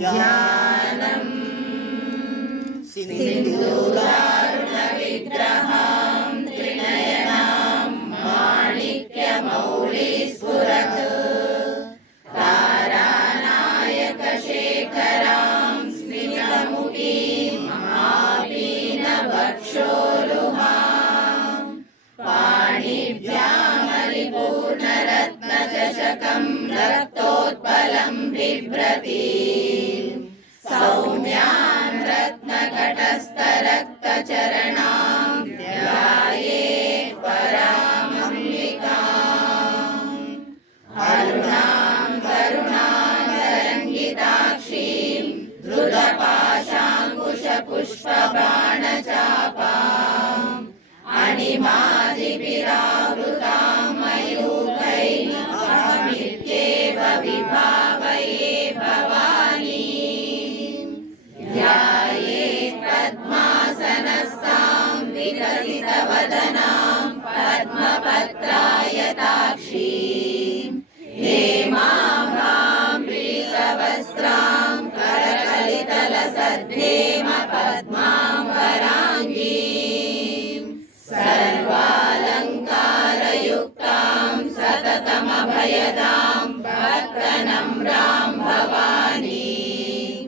ध्यानं सिन्दूरारुणविग्रहां त्रिनयनां माणिक्यमौलिस्फुरत् तारानायकशेखरां स्मितमुखीं आपीनवक्षोरुहां पाणिभ्यामरिपूर्णरत्नचषकं रक्तोत्पलं बिभ्रतीं सौम्यां रत्नकटस्थरक्तचरणां ध्यायेत् परामम्बिकाम् अरुणां करुणान्तरङ्गिताक्षीं धृतपाशाङ्कुशपुष्पबाणचापाम् अणिमादिभिरावृतां मयूखैः अहमित्येव विभावये भवानीं ध्यायेत् पद्मासनस्तां विकसितवदनां पद्मपत्रायताक्षीं हेमाभां पीतवस्त्रां करकलितलसद्धेम पद्माम्बराङ्गीं सर्वालङ्कारयुक्तां सततमभयदां भक्तनम्रां भवानीं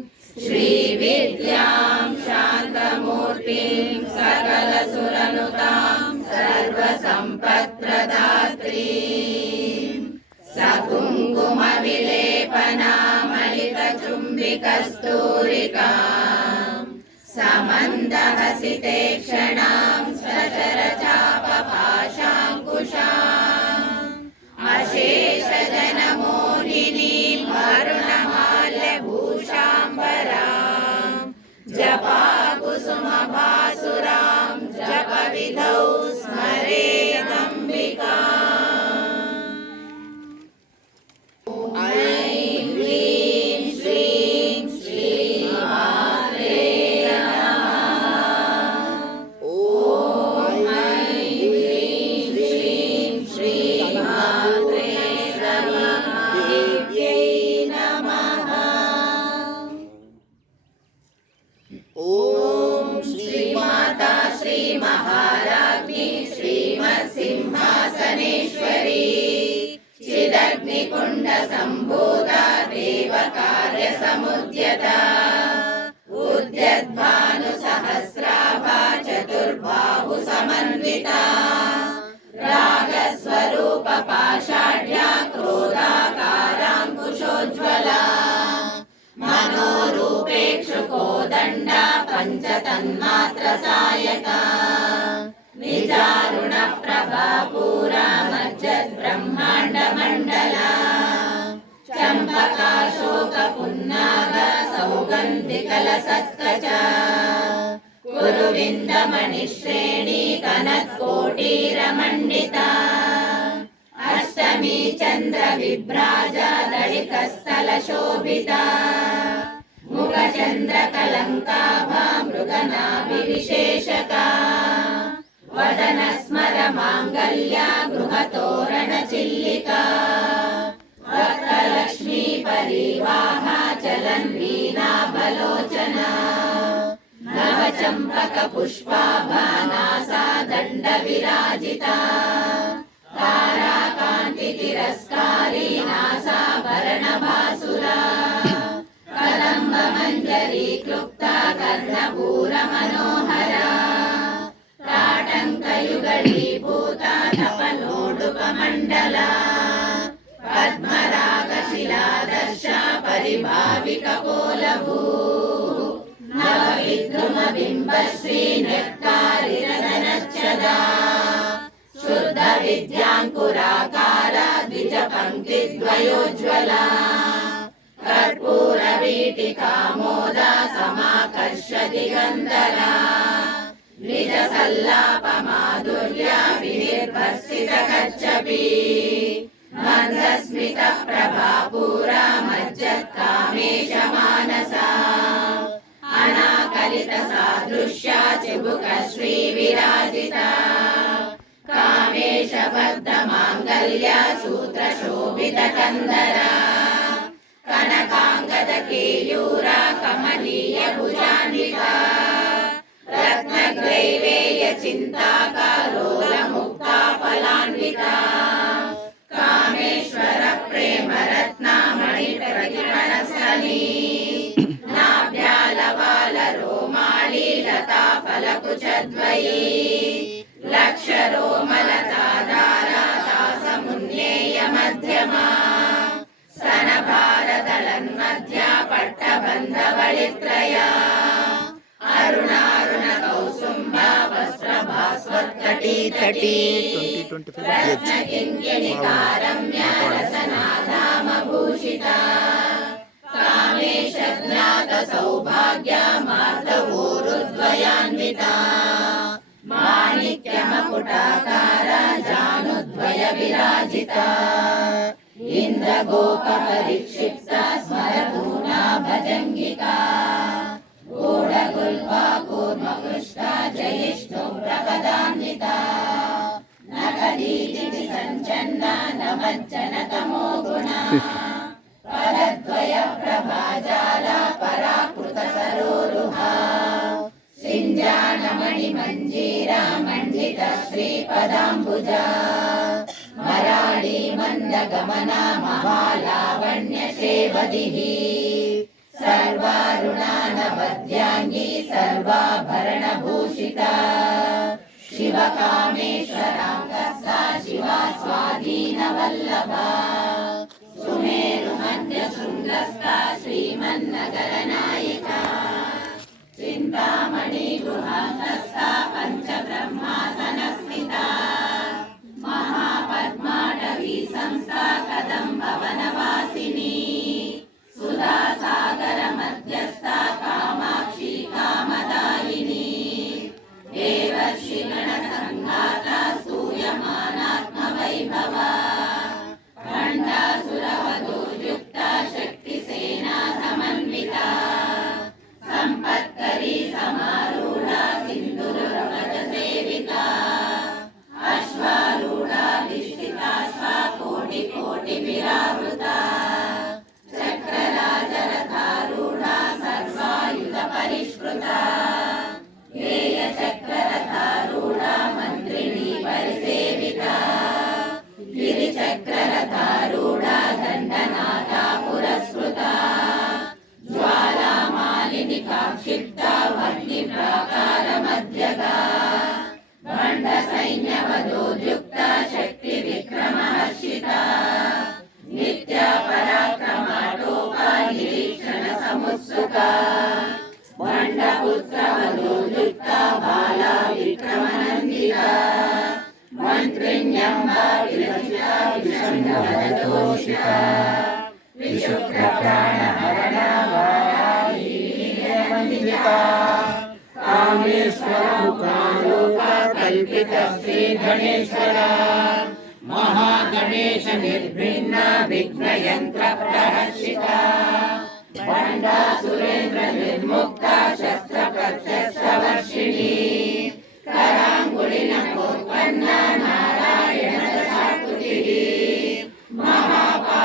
श्रीविद्यां शान्तमूर्तिं सकलसुरनुतां सर्वसम्पत्प्रदात्रीं सकुङ्कुमविलेपनामलितचुम्बिकस्तूरिकां समन्दहसितेक्षणां सचरचापपाशाङ्कुशाम् अशेषजनमोहिनीं अरुणमाल्यभूषाम्बरां जपाकुसुमभासुरां जपविधौ स्मरेदम्बिकाम् ऐं ह्रीं श्रीं श्रीमात्रे नमः। ॐ ऐं ह्रीं श्रीं श्रीमात्रे नमः। देव्यै नमः। ॐ श्रीमाता श्रीमहाराज्ञी श्रीमत्सिंहासनेश्वरी चिदग्निकुण्डसम्भूता देवकार्यसमुद्यता उद्यद्भानुसहस्राभा चतुर्बाहुसमन्विता रागस्वरूपपाषाढ्या क्रोधाकाराङ्कुशोज्ज्वला मनोरूपेक्षुकोदण्डा पञ्चतन्मात्रसायका निजारुणप्रभापूरा मज्जद्ब्रह्माण्डमण्डला चम्पकाशोकपुन्नाग सौगन्धिकलसत्कचा कुरुविन्दमणिश्रेणी कनत्कोटीरमण्डिता अष्टमी चन्द्रविभ्राजा ललितस्थलशोभिता मुखचन्द्रकलङ्काभा मृगनाभिविशेषका वदनस्मरमाङ्गल्या गृहतोरणचिल्लिका वक्त्रलक्ष्मी परिवाहा चलन्वीणाबलोचना नवचम्पकपुष्पाभा नासादण्डविराजिता ताराकान्तितिरस्कारी नासाभरणभासुरा कदम्बमञ्जरी क्लुप्ता कर्णपूरमनोहरा ताटङ्कयुगलीभूता तपनोडुपमण्डला पद्मरागशिलादर्शा परिभाविकपोलभूः नवविद्रुमबिम्बश्री नृत्कारिरदनच्छदा शुद्धविद्याङ्कुराकारा द्विजपङ्क्तिद्वयोज्ज्वला कर्पूरवीटिकामोदा समाकर्षति गन्धरा निजसल्लापमाधुर्या विनिर्भर्सितकच्छपी मन्दस्मितप्रभापूरा मज्जत्कामेशमानसा अनाकलितसादृश्या चिबुकश्रीविराजिता कामेशबद्धमाङ्गल्या सूत्रशोभितकन्दरा కనకాంగద కేయూర కమనీయ భుజాన్విత రత్నగ్రైవేయ చింతాకలోల ముక్తా ఫలాన్విత కామేశ్వర ప్రేమ రత్నామణి ప్రతిమణస్థలి నాభ్యాలవాల రోమాళి లతా ఫలకుచద్వయీ లక్ష రోమలతాధార సాసమున్నేయ మధ్యమా స్తన భారదళన్మధ్య పట్టబంధవళిత్రయ అరుణారుణ కౌసుంభ వస్త్రభాస్వత్కటీ తటీ రత్నకింకిణికారమ్య రసనాధామభూషిత కామేశ జ్ఞాత సౌభాగ్య మార్దవోరుద్వయాన్విత మాణిక్యమకుటాకార జానుద్వయ విరాజిత ఇంద్రగోప పరిక్షిప్త స్మరపూర్ణా భజంగికా గూఢగుల్ఫా కూర్మకృష్ణ జయిష్ణు ప్రపదాన్విత నఖదీతి సంచన్న నమజ్జన తమో గుణ పదద్వయ ప్రభాజాల పరాకృత సరోరుహ సింజానమణి మంజీర మండిత శ్రీపదాంబుజ మరాళీ మందగమన మహాలావణ్య సేవదిః సర్వారుణానవద్యాంగి సర్వాభరణ భూషిత శివకామేశ్వరాంగస్థ శివా స్వాధీన వల్లభ సుమేరు మధ్య శృంగస్థ శ్రీమన్నగర నాయక చింతామణి గృహాంతస్థ పంచబ్రహ్మాసన స్థిత మహాపద్మాటవీ సంస్థ కదంబ వనవాసిని సుధా సాగర మధ్యస్థ కామాక్షి కామదాయిని దేవర్షి గణ సంఘాత స్తూయమానాత్మ వైభవ ఖండాసురవధూర్యుక్త శక్తి సేనా సమన్విత సంపత్కరీ సమారూఢ సింధురుర్వజ సేవిత అశ్వారూఢాధిష్ఠితాశ్వ కోటి కోటి విరావృత చక్రరాజరథారూఢ సర్వాయుధ పరిష్కృత గేయ చక్రరథారూఢ మంత్రిణీ పరిసేవిత గిరిచక్రరథారూఢ దండనాథ పురస్కృత జ్వాలామాలిని కాక్షిప్త వహ్ని ప్రాకార మధ్యగా భండ సైన్యవధోద్యుక్త శక్తి విక్రమ హర్షిత నిత్య పరాక్రమాటోప నిరీక్షణ సముత్సుక భండపుత్ర వధోద్యుక్త బాల విక్రమనందిత మంత్రిణ్యంబ విరచిత విషంగవదోషిత విశుక్ర ప్రాణహరణ వారాహీవందిత కామేశ్వర ముఖారూప కల్పిత శ్రీ గణేశ్వర మహాగణేశ నిర్భిన్న విఘ్నయంత్ర ప్రహర్షిత భండాసురేంద్ర నిర్ముక్త శస్త్ర ప్రత్యక్షవర్షిణి కరాంగుళిన కోత్పన్న నారాయణ దశాకృతి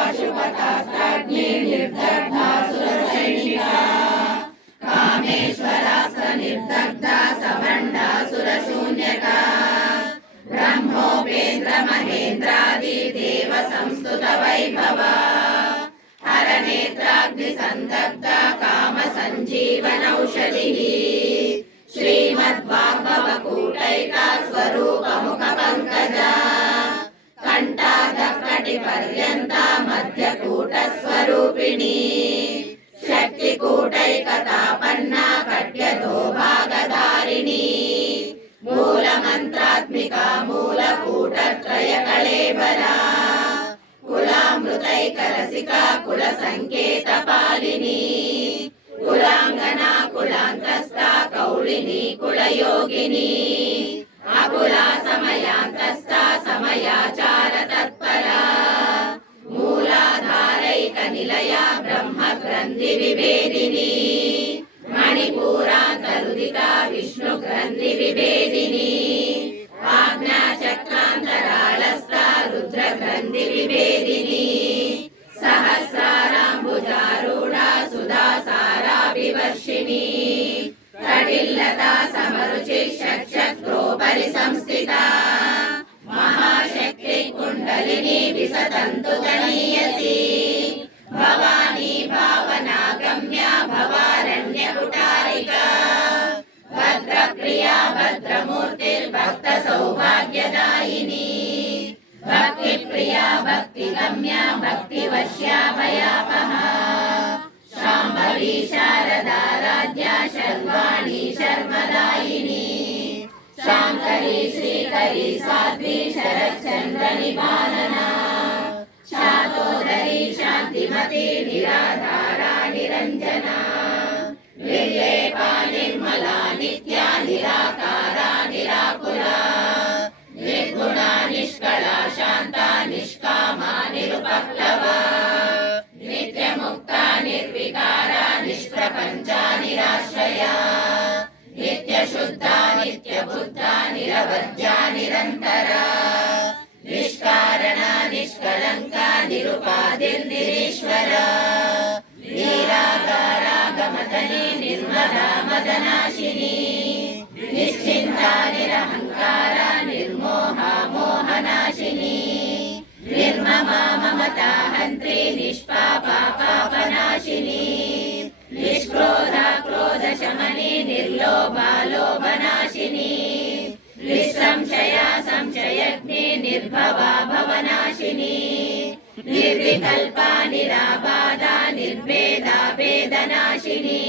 మహాపాశుపతాస్త్రాగ్ని నిర్దగ్ధాసుర సైనిక కామేశ్వరాస్త్ర నిర్దగ్ధ సభండాసుర శూన్యక బ్రహ్మోపేంద్ర మహేంద్రాది దేవ సంస్తుత వైభవ హరనేత్రాగ్ని సందగ్ధ కామ సంజీవనౌషధి శ్రీమద్వాగ్భవకూటైక స్వరూపముఖ పంకజ కంఠాధక్కటి పర్యంత మధ్యకూట స్వరూపిణి శక్తికూటైకతాపన్న కట్యతో భాగధారిణి మూలమంత్రాత్మిక మూలకూటత్రయ కళేబరా కులామృతైకరసిక కుల సంకేత పాలిని కులాంగనా కులాంతస్థ కౌళిని కులయోగిని అకులా సమయాంతస్థ సమయాచార తత్పరా మూలాధారైక నిలయ బ్రహ్మ గ్రంథి విభేదిని మణిపూరాంతరుదిత విష్ణు గ్రంథి విభేదిని ఆజ్ఞా చక్రాంతరాళస్థ రుద్ర గ్రంథి విభేదిని సహస్రారాంబుజా विवर्षिणी कटिल्लता समरुचि षट्चक्रोपरि संस्थिता महाशक्ति कुण्डलिनी विसतन्तु गणीयसी भवानी भावना गम्या भवारण्यकुटारिका भद्रप्रिया भद्रमूर्तिर्भक्त सौभाग्यदायिनी भक्तिप्रिया भक्तिगम्या भक्तिवश्या भयापहा शाम्भवी शारदाराध्या शर्वाणी शर्मदायिनी शाङ्करी श्रीकरी साध्वी शरच्चन्द्रनिवारणा शातोदरी शान्तिमती निराधारा निरञ्जना निर्लेपा निर्मला नित्या निराकारा निराकुला निर्गुणा निष्कला शान्ता निष्कामा निरुपप्लवा नित्यमुक्ता निर्विकारा निष्प्रपञ्चा निराश्रया नित्यशुद्धा नित्यबुद्धा निरवध्या निरन्तरा निष्कारणा निष्कलङ्का निरुपाधिर्निरीश्वरा निराकारा गमतनी निर्मला मदनाशिनी निश्चिन्ता निरहङ्कारा निर्मोहा मोहनाशिनी निर्ममा ममता हन्त्री निष्पापा पापनाशिनी निष्क्रोधा क्रोधशमनी निर्लोभा लोभनाशिनी निःसंशया संशयग्नि निर्भवा भवनाशिनी निर्विकल्पा निराबाधा निर्भेदा भेदनाशिनी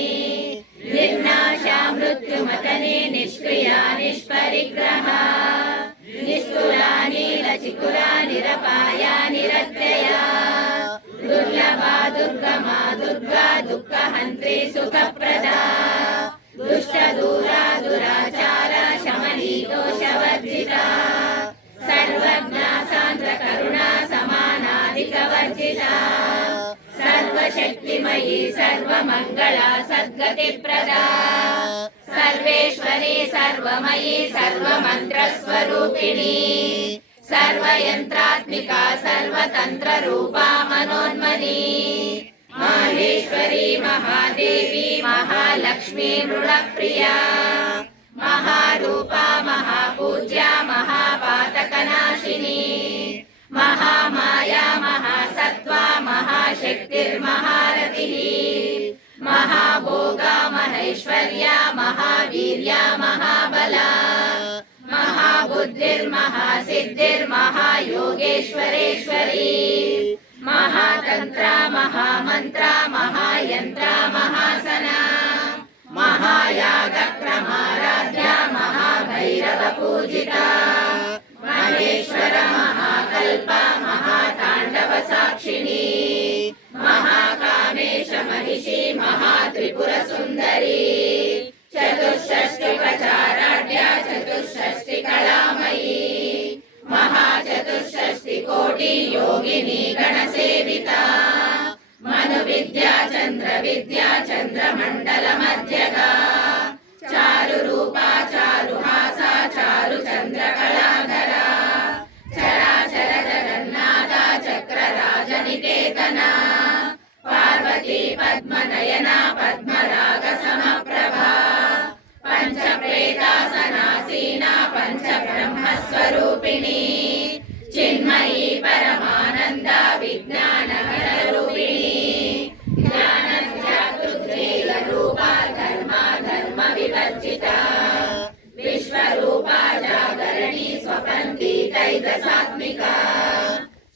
निर्नाशा मृत्युमतनी निष्क्रिया निष्परिग्रहा निस्तुला नीलचिकुरा निरपाया निरत्यया दुर्लभा दुर्गमा दुर्गा दुःखहन्त्री सुखप्रदा दुष्टदूरा दुराचारा शमनी दोषवर्जिता सर्वज्ञा सान्द्रकरुणा समानाधिकवर्जिता सर्वशक्तिमयी सर्वमङ्गला सद्गतिप्रदा सर्वेश्वरी सर्वमयी सर्वमन्त्रस्वरूपिणी सर्वयन्त्रात्मिका सर्वतन्त्ररूपा मनोन्मनी माहेश्वरी महादेवी महालक्ष्मी मृडप्रिया महारूपा महापूज्या महापातकनाशिनी महामाया महासत्त्वा महाशक्तिर्महारतिः महाभोगा महेश्वर्या महावीर्या महाबला महाबुद्धिर्महासिद्धिर्महायोगेश्वरेश्वरी महातन्त्रा महामन्त्रा महायन्त्रा महासना महायागप्रमाराध्या महाभैरवपूजिता महेश्वर महाकल्पा महाताण्डवसाक्षिणी महाकामेश महिषी महात्रिपुरसुन्दरी चतुष्षष्टिप्रचाराढ्या चतुष्षष्टिकलामयी महाचतुष्षष्टिकोटि योगिनी गणसेविता मनुविद्या चन्द्रविद्या चन्द्रमण्डलमध्यगा चारुरूपा चारुहासा चारुचन्द्रकलाधरा चराचर जगन्नाथा चक्रराजनिकेतना पार्वती पद्मनयना पद्मरागसमप्रभा पञ्चप्रेतासनासीना पञ्चब्रह्मस्वरूपिणी चिन्मयी परमानन्दा विज्ञानघनरूपिणी ज्ञानध्यातृद्वेलरूपा धर्मा धर्मविवर्जिता विश्वरूपा जागरणी स्वपन्ती तैजसात्मिका